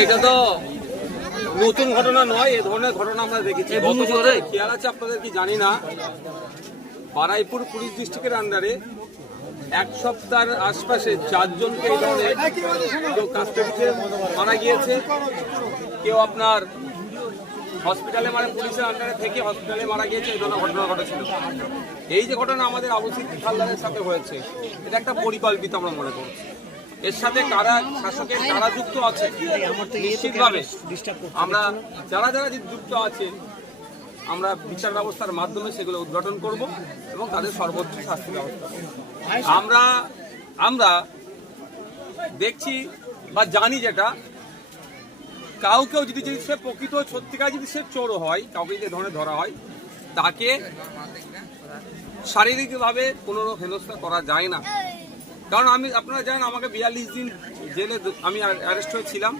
এটা তো নতুন ঘটনা নয়, এই ধরনের ঘটনা আমরা দেখেছি। খেয়াল আছে আপনাদের কি জানি না, বারাইপুর পুলিশ ডিস্ট্রিক্টের আন্ডারে এক সপ্তাহের আশপাশে 4 জনকে এই ধরনের কেউ কাস্টডিতে মারা গিয়েছে, কেউ আপনার হসপিটালে মানে পুলিশের আন্ডারে থেকে হসপিটালে মারা গিয়েছে। এই ধরনের ঘটনা ঘটেছিল। এই যে ঘটনা আমাদের আবু সিদ্দিক হালদারের সাথে হয়েছে, এটা একটা পরিকল্পিত আমরা মনে করছি। এর সাথে কারা শাসকের কারা যুক্ত আছে নিশ্চিতভাবে আমরা যারা যারা যুক্ত আছে আমরা বিচার ব্যবস্থার মাধ্যমে সেগুলো উদ্ঘাটন করব এবং তাদের সর্বোচ্চ শাস্তি ব্যবস্থা করব। আমরা দেখছি বা জানি যেটা কাউকেও যদি সে প্রকৃত সত্যিকার যদি সে চোর হয়, কাউকে যদি ধরনের ধরা হয়, তাকে শারীরিকভাবে কোনো হেনস্থা করা যায় না। কারণ আপনারা জানেন আমাকে 42 দিন জেলে আমি অ্যারেস্ট হয়েছিলাম।